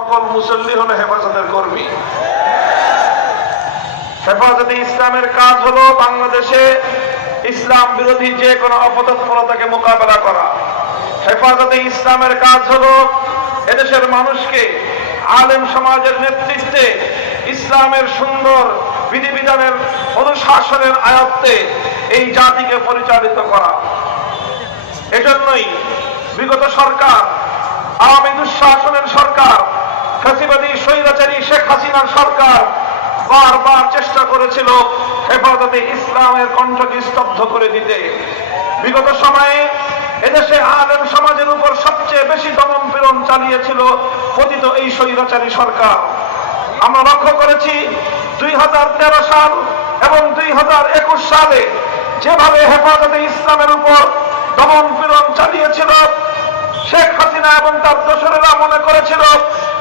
সকল মুসল্লি হলো হেফাজতের কর্মী। হেফাজতে ইসলামের কাজ হলো বাংলাদেশে ইসলাম বিরোধী যে কোনো অপতৎপরতাকে মোকাবেলা করা। হেফাজতে ইসলামের কাজ হলো এদেশের মানুষকে আলেম সমাজের নেতৃত্বে ইসলামের সুন্দর বিধিবিধানের অনুশাসনের আয়ত্তে এই জাতিকে পরিচালিত করা। এজন্যই বিগত সরকার, আওয়ামী দুঃশাসনের সরকার, ফ্যাসিবাদী স্বৈরাচারী শেখ হাসিনার সরকার বারবার চেষ্টা করেছিল হেফাজতে ইসলামের কণ্ঠকে স্তব্ধ করে দিতে। বিগত সময়ে এদেশে আলেম সমাজের উপর সবচেয়ে বেশি দমন পীড়ন চালিয়েছিল পতিত এই স্বৈরাচারী সরকার। আমরা লক্ষ্য করেছি 2013 সাল এবং 2021 সালে যেভাবে হেফাজতে ইসলামের উপর দমন পীড়ন চালিয়েছিল, শেখ হাসিনা এবং তার দোসরেরা মনে করেছিল